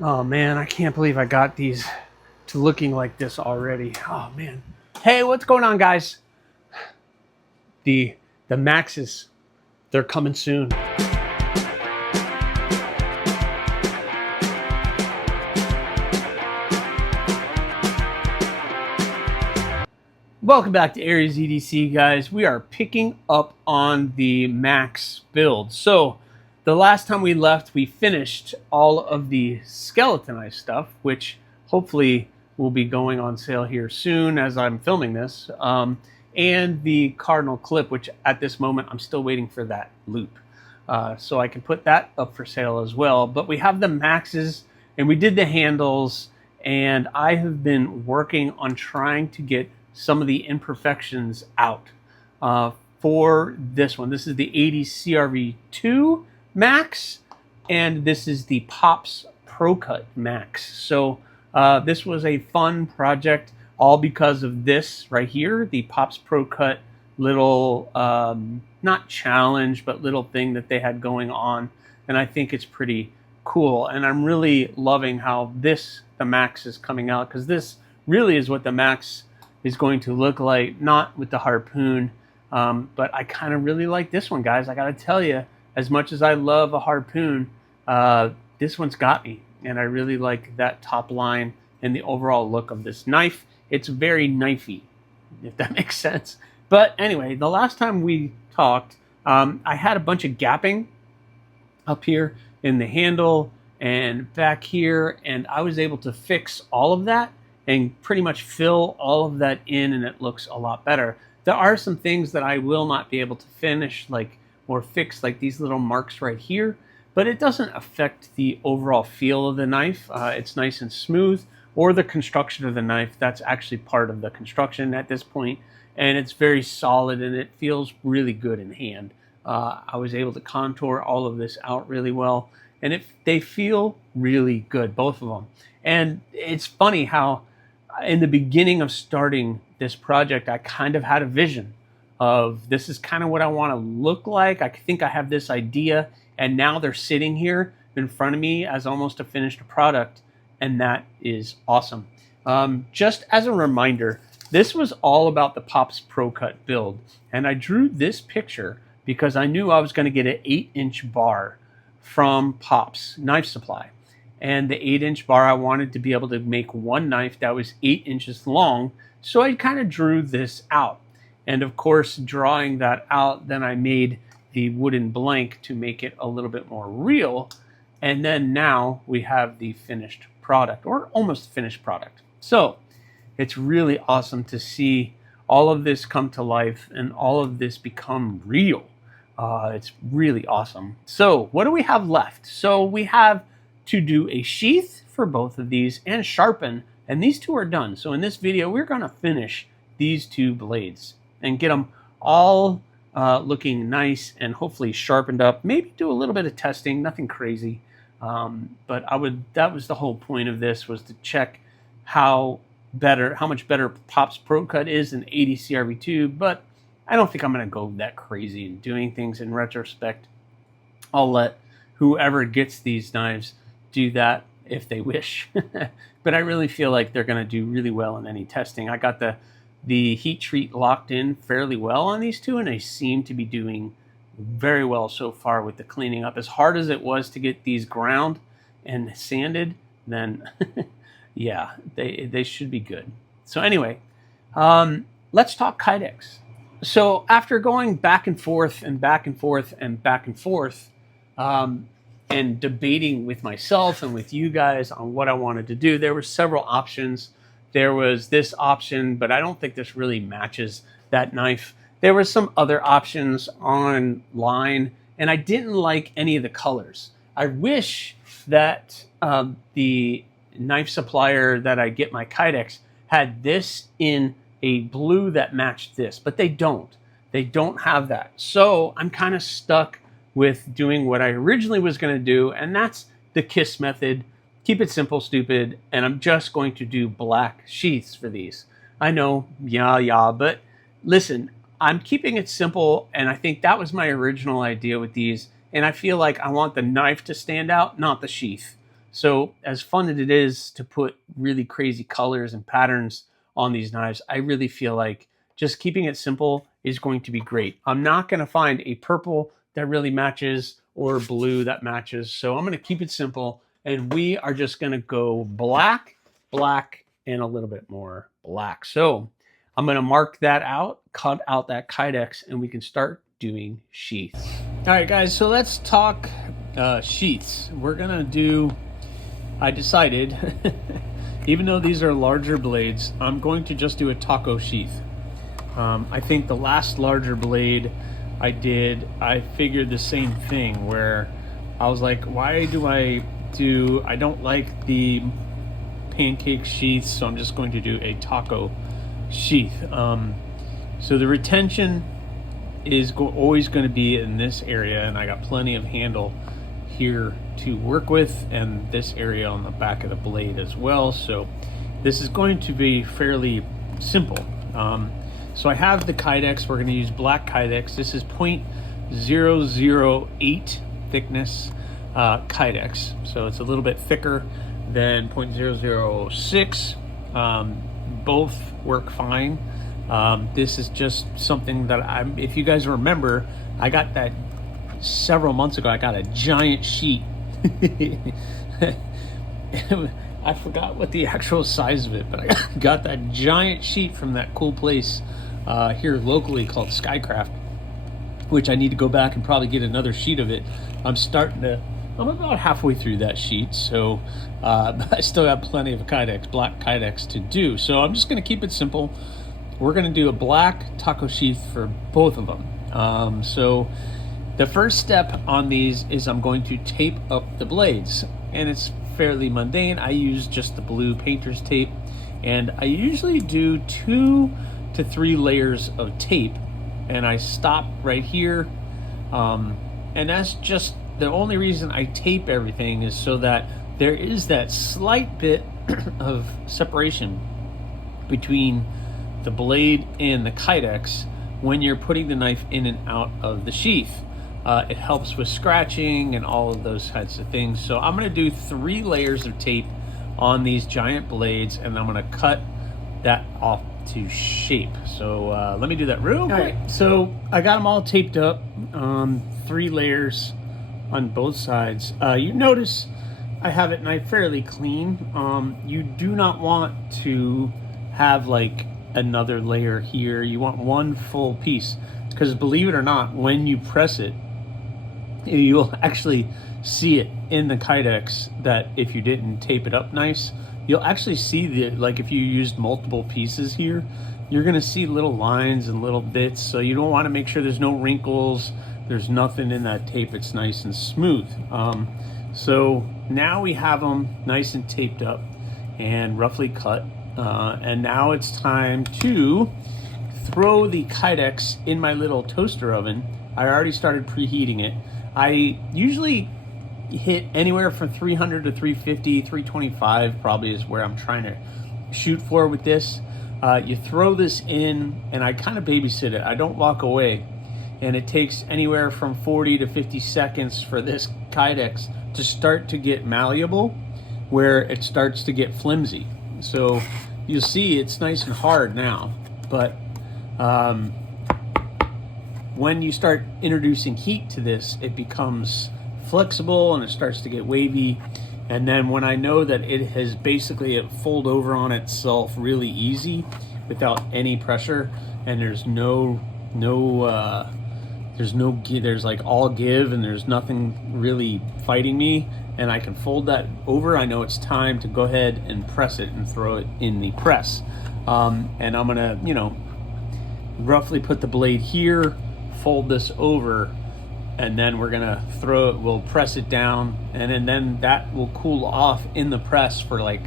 Oh man, I can't believe I got these to looking like this already. Oh man. Hey, what's going on, guys? The the Maxes, they're coming soon. Welcome back to AriesEDC, guys. We are picking up on the Max build. So, the last time we left, we finished all of the skeletonized stuff, which hopefully will be going on sale here soon as I'm filming this, and the Cardinal clip, which at this moment I'm still waiting for that loop. So I can put that up for sale as well. But we have the Maxes, and we did the handles, and I have been working on trying to get some of the imperfections out for this one. This is the 80 CRV2 Max, and this is the Pops Pro Cut Max. So this was a fun project, all because of this right here, the Pops Pro Cut little, not challenge, but little thing that they had going on. And I think it's pretty cool. And I'm really loving how the Max is coming out, because this really is what the Max is going to look like, not with the harpoon, but I kind of really like this one, guys. I gotta tell you, as much as I love a harpoon, this one's got me, and I really like that top line and the overall look of this knife. It's very knifey, if that makes sense. But anyway, the last time we talked, I had a bunch of gapping up here in the handle and back here, and I was able to fix all of that and pretty much fill all of that in, and it looks a lot better. There are some things that I will not be able to finish or fix, like these little marks right here, but it doesn't affect the overall feel of the knife. It's nice and smooth, or the construction of the knife. That's actually part of the construction at this point, and it's very solid, and it feels really good in hand. I was able to contour all of this out really well, and they feel really good, both of them. And it's funny how in the beginning of starting this project, I kind of had a vision of this is kind of what I want to look like. I think I have this idea, and now they're sitting here in front of me as almost a finished product, and that is awesome. Just as a reminder, this was all about the Pops Pro Cut build, and I drew this picture because I knew I was going to get an 8-inch bar from Pops Knife Supply. And the 8-inch bar, I wanted to be able to make one knife that was 8 inches long. So I kind of drew this out. And of course, drawing that out, then I made the wooden blank to make it a little bit more real. And then now we have the finished product, or almost finished product. So it's really awesome to see all of this come to life and all of this become real. It's really awesome. So what do we have left? So we have to do a sheath for both of these and sharpen, and these two are done. So in this video, we're going to finish these two blades and get them all looking nice and hopefully sharpened up. Maybe do a little bit of testing, nothing crazy, but that was the whole point of this, was to check how much better Pops Pro Cut is than 80 CRV2. But I don't think I'm going to go that crazy in doing things in retrospect. I'll let whoever gets these knives do that if they wish. But I really feel like they're going to do really well in any testing. I got the heat treat locked in fairly well on these two, and they seem to be doing very well so far with the cleaning up. As hard as it was to get these ground and sanded, then yeah, they should be good. So anyway, let's talk Kydex. So after going back and forth and back and forth and back and forth, and debating with myself and with you guys on what I wanted to do, there were several options. There was this option, but I don't think this really matches that knife. There were some other options online, and I didn't like any of the colors. I wish that the knife supplier that I get my Kydex had this in a blue that matched this, but they don't. They don't have that. So I'm kind of stuck with doing what I originally was going to do, and that's the KISS method. Keep it simple, stupid, and I'm just going to do black sheaths for these. I know, yeah, but listen, I'm keeping it simple, and I think that was my original idea with these, and I feel like I want the knife to stand out, not the sheath. So as fun as it is to put really crazy colors and patterns on these knives, I really feel like just keeping it simple is going to be great. I'm not going to find a purple that really matches or blue that matches. So I'm going to keep it simple, and we are just going to go black, black, and a little bit more black. So I'm going to mark that out, cut out that Kydex, and we can start doing sheaths. All right, guys, so let's talk sheaths. We're going to do, I decided, even though these are larger blades, I'm going to just do a taco sheath. I think the last larger blade I did, I figured the same thing, where I was like, why do I don't like the pancake sheaths, so I'm just going to do a taco sheath. So the retention is always going to be in this area, and I got plenty of handle here to work with, and this area on the back of the blade as well. So this is going to be fairly simple. So I have the Kydex. We're going to use black Kydex. This is 0.008 thickness Kydex. So it's a little bit thicker than 0.006. Both work fine. This is just something that if you guys remember, I got that several months ago. I got a giant sheet. I forgot what the actual size of it, but I got that giant sheet from that cool place here locally called Skycraft, which I need to go back and probably get another sheet of it. I'm about halfway through that sheet, so I still got plenty of black Kydex to do. So I'm just going to keep it simple. We're going to do a black taco sheath for both of them. So the first step on these is I'm going to tape up the blades, and it's fairly mundane. I use just the blue painter's tape, and I usually do 2 to 3 layers of tape, and I stop right here. And that's just the only reason I tape everything, is so that there is that slight bit of separation between the blade and the Kydex when you're putting the knife in and out of the sheath. It helps with scratching and all of those types of things. So I'm going to do 3 layers of tape on these giant blades, and I'm going to cut that off to shape. So let me do that real quick. Right, so I got them all taped up, 3 layers on both sides. You notice I have it knife fairly clean. You do not want to have like another layer here. You want one full piece, because believe it or not, when you press it, you'll actually see it in the Kydex that if you didn't tape it up nice, you'll actually see like if you used multiple pieces here, you're going to see little lines and little bits. So you don't want to make sure there's no wrinkles, there's nothing in that tape. It's nice and smooth. So now we have them nice and taped up and roughly cut. And now it's time to throw the Kydex in my little toaster oven. I already started preheating it. I usually hit anywhere from 300 to 350, 325 probably is where I'm trying to shoot for with this. You throw this in, and I kind of babysit it. I don't walk away. And it takes anywhere from 40 to 50 seconds for this Kydex to start to get malleable, where it starts to get flimsy. So you'll see it's nice and hard now, but when you start introducing heat to this, it becomes flexible and it starts to get wavy. And then when I know that it has basically fold over on itself really easy without any pressure, and there's like all give and there's nothing really fighting me, and I can fold that over, I know it's time to go ahead and press it and throw it in the press. And I'm gonna, roughly put the blade here, fold this over, and then we're gonna throw it, we'll press it down, and then that will cool off in the press for like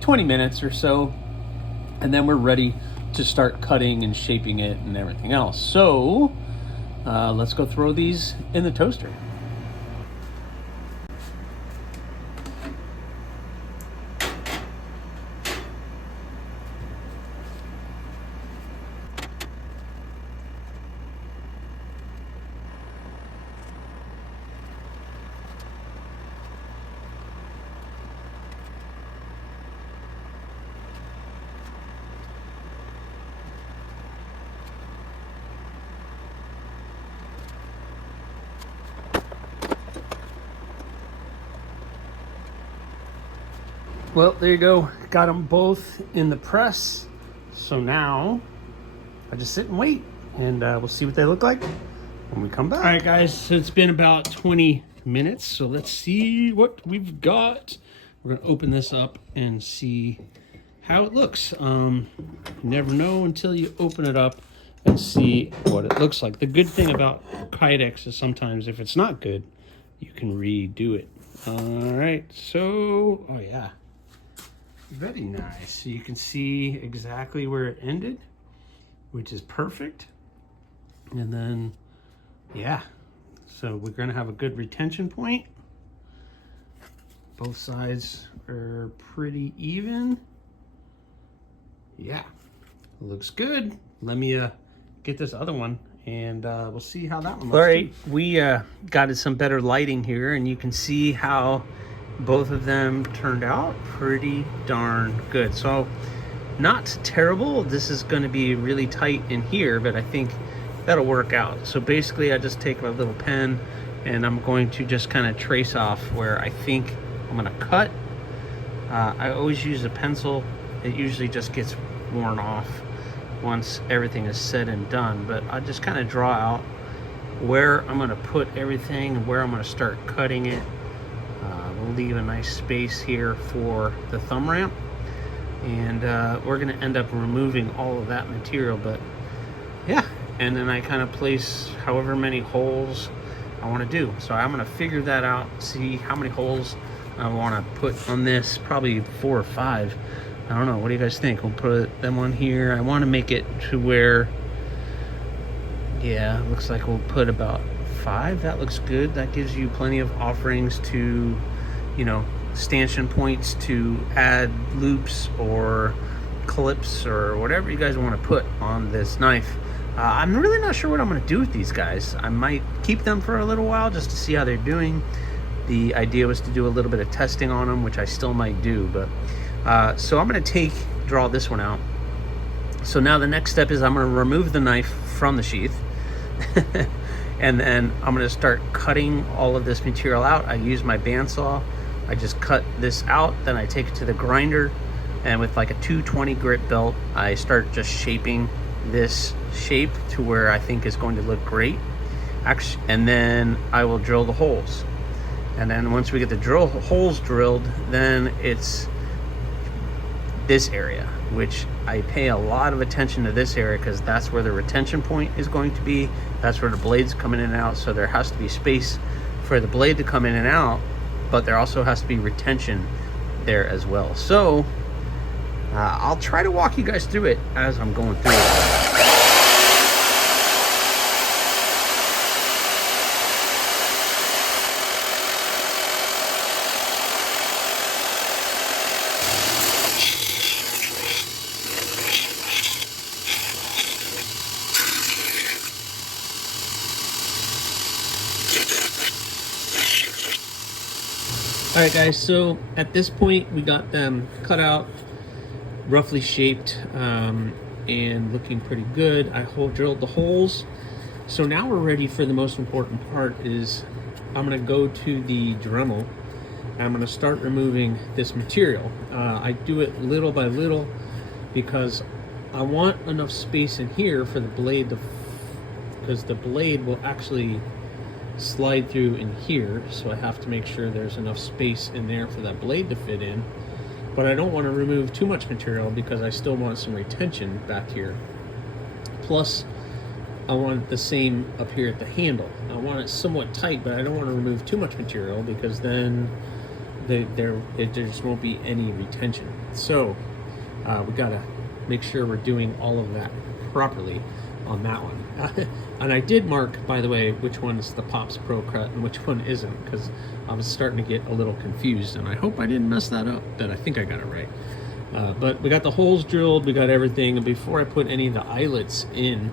20 minutes or so, and then we're ready to start cutting and shaping it and everything else. So let's go throw these in the toaster. Well, there you go. Got them both in the press. So now I just sit and wait, and we'll see what they look like when we come back. All right, guys, so it's been about 20 minutes, so let's see what we've got. We're gonna open this up and see how it looks. You never know until you open it up and see what it looks like. The good thing about Kydex is sometimes if it's not good, you can redo it. All right, so, oh yeah, very nice. So you can see exactly where it ended, which is perfect. And then, yeah, so we're gonna have a good retention point. Both sides are pretty even. Yeah, looks good. Let me get this other one, and we'll see how that one looks. All right, we got some better lighting here, and you can see how both of them turned out pretty darn good. So not terrible. This is going to be really tight in here, but I think that'll work out. So basically I just take my little pen and I'm going to just kind of trace off where I think I'm going to cut. I always use a pencil. It usually just gets worn off once everything is said and done, but I just kind of draw out where I'm going to put everything and where I'm going to start cutting it. We'll leave a nice space here for the thumb ramp, and we're going to end up removing all of that material, but yeah, and then I kind of place however many holes I want to do. So I'm going to figure that out, see how many holes I want to put on this, probably 4 or 5. I don't know, what do you guys think? We'll put them on here. I want to make it to where, yeah, looks like we'll put about 5. That looks good. That gives you plenty of offerings to, you know, stanchion points to add loops or clips or whatever you guys want to put on this knife. I'm really not sure what I'm going to do with these guys. I might keep them for a little while just to see how they're doing. The idea was to do a little bit of testing on them, which I still might do, but so I'm going to draw this one out. So now the next step is I'm going to remove the knife from the sheath and then I'm going to start cutting all of this material out. I use my bandsaw. I just cut this out, then I take it to the grinder, and with like a 220 grit belt, I start just shaping this shape to where I think is going to look great. Actually, and then I will drill the holes. And then once we get the holes drilled, then it's this area, which I pay a lot of attention to this area because that's where the retention point is going to be. That's where the blades come in and out. So there has to be space for the blade to come in and out, but there also has to be retention there as well. So I'll try to walk you guys through it as I'm going through it. All right, guys, so at this point we got them cut out, roughly shaped, and looking pretty good. I drilled the holes. So now we're ready for the most important part. Is I'm gonna go to the Dremel and I'm gonna start removing this material. I do it little by little because I want enough space in here for the blade to, because the blade will actually slide through in here, so I have to make sure there's enough space in there for that blade to fit in, but I don't want to remove too much material because I still want some retention back here. Plus I want the same up here at the handle. I want it somewhat tight, but I don't want to remove too much material because then there just won't be any retention. So we gotta make sure we're doing all of that properly on that one. And I did mark, by the way, which one's the Pops Pro cut and which one isn't, because I was starting to get a little confused, and I hope I didn't mess that up, but I think I got it right. But we got the holes drilled, we got everything, and before I put any of the eyelets in,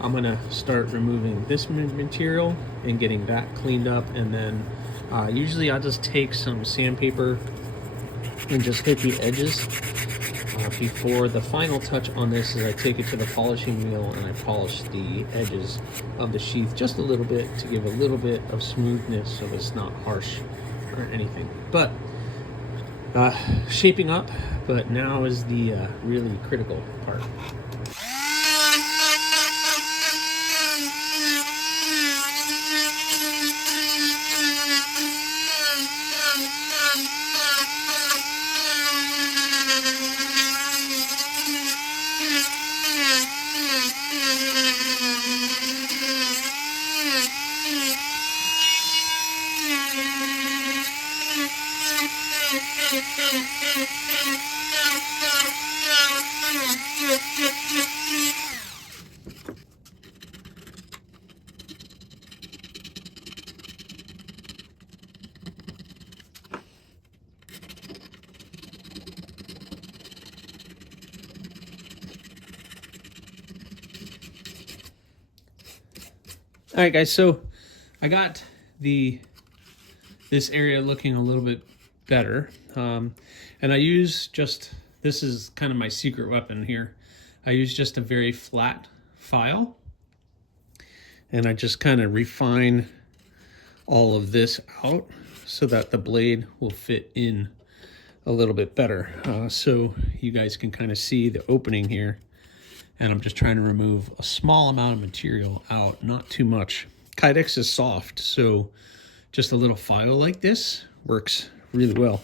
I'm gonna start removing this material and getting that cleaned up, and then usually I'll just take some sandpaper and just hit the edges. Before the final touch on this is I take it to the polishing wheel and I polish the edges of the sheath just a little bit to give a little bit of smoothness so it's not harsh or anything. But shaping up, but now is the really critical part. All right, guys, so I got this area looking a little bit better. And I use this is kind of my secret weapon here. I use just a very flat file, and I just kind of refine all of this out so that the blade will fit in a little bit better. So you guys can kind of see the opening here. And I'm just trying to remove a small amount of material out, not too much. Kydex is soft, so just a little file like this works really well.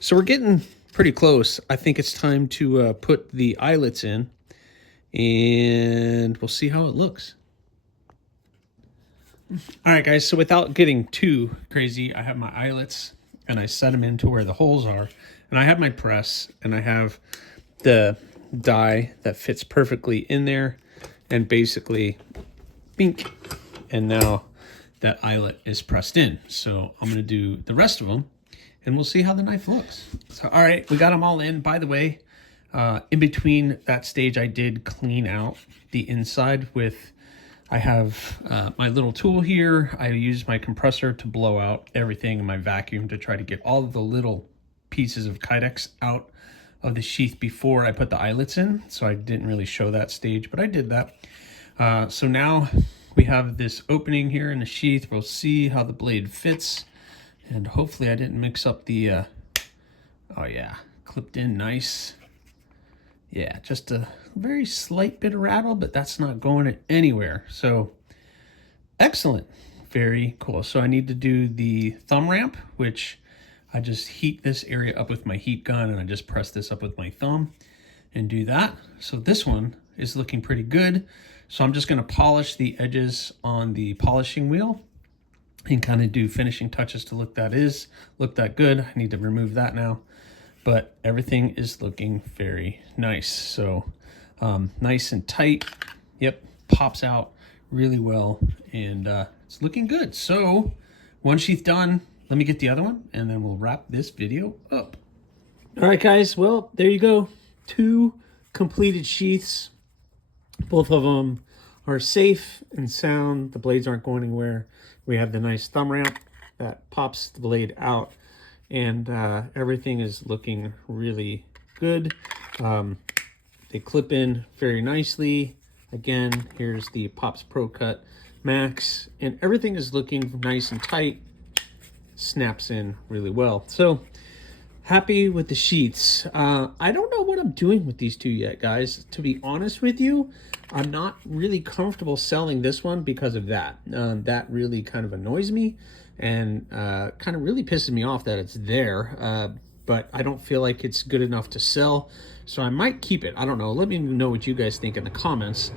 So we're getting pretty close. I think it's time to put the eyelets in, and we'll see how it looks. All right, guys, so without getting too crazy, I have my eyelets, and I set them into where the holes are. And I have my press, and I have the die that fits perfectly in there, and basically bink, and now that eyelet is pressed in. So I'm going to do the rest of them, and we'll see how the knife looks. So all right, we got them all in. By the way, in between that stage, I did clean out the inside with, I have my little tool here. I use my compressor to blow out everything in my vacuum to try to get all of the little pieces of Kydex out of the sheath before I put the eyelets in. So I didn't really show that stage, but I did that. So now we have this opening here in the sheath. We'll see how the blade fits, and hopefully I didn't mix up the, oh yeah, clipped in nice. Yeah, just a very slight bit of rattle, but that's not going anywhere. So excellent, very cool. So I need to do the thumb ramp, which I just heat this area up with my heat gun, and I just press this up with my thumb and do that. So this one is looking pretty good. So I'm just gonna polish the edges on the polishing wheel and kind of do finishing touches to look that good. I need to remove that now, but everything is looking very nice. So nice and tight. Yep, pops out really well, and it's looking good. So one sheath done. Let me get the other one, and then we'll wrap this video up. All right, guys. Well, there you go. 2 completed sheaths. Both of them are safe and sound. The blades aren't going anywhere. We have the nice thumb ramp that pops the blade out, and everything is looking really good. They clip in very nicely. Again, here's the Pops Pro Cut Max, and everything is looking nice and tight. Snaps in really well. So happy with the sheaths. I don't know what I'm doing with these two yet, guys. To be honest with you, I'm not really comfortable selling this one because of that. That really kind of annoys me, and kind of really pisses me off that it's there. But I don't feel like it's good enough to sell, so I might keep it. I don't know. Let me know what you guys think in the comments.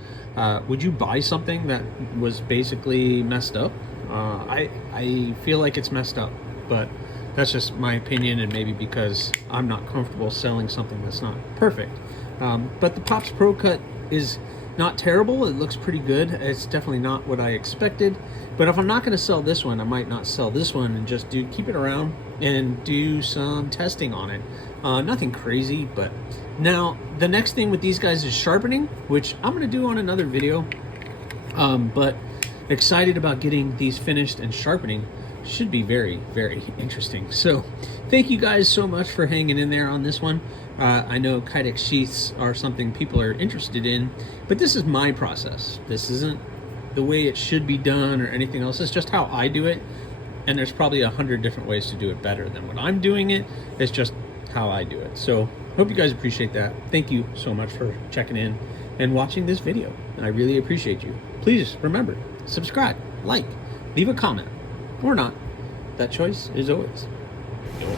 Would you buy something that was basically messed up? I feel like it's messed up, but that's just my opinion, and maybe because I'm not comfortable selling something that's not perfect. But the Pops Pro Cut is not terrible. It looks pretty good. It's definitely not what I expected. But if I'm not going to sell this one, I might not sell this one and just keep it around and do some testing on it. Nothing crazy, but now the next thing with these guys is sharpening, which I'm going to do on another video. But excited about getting these finished, and sharpening should be very, very interesting. So thank you guys so much for hanging in there on this one. I know Kydex sheaths are something people are interested in, but this is my process. This isn't the way it should be done or anything else. It's just how I do it, and there's probably 100 different ways to do it better than what I'm doing it. It's just how I do it. So hope you guys appreciate that. Thank you so much for checking in and watching this video. I really appreciate you. Please remember, subscribe, like, leave a comment, or not. That choice is always yours.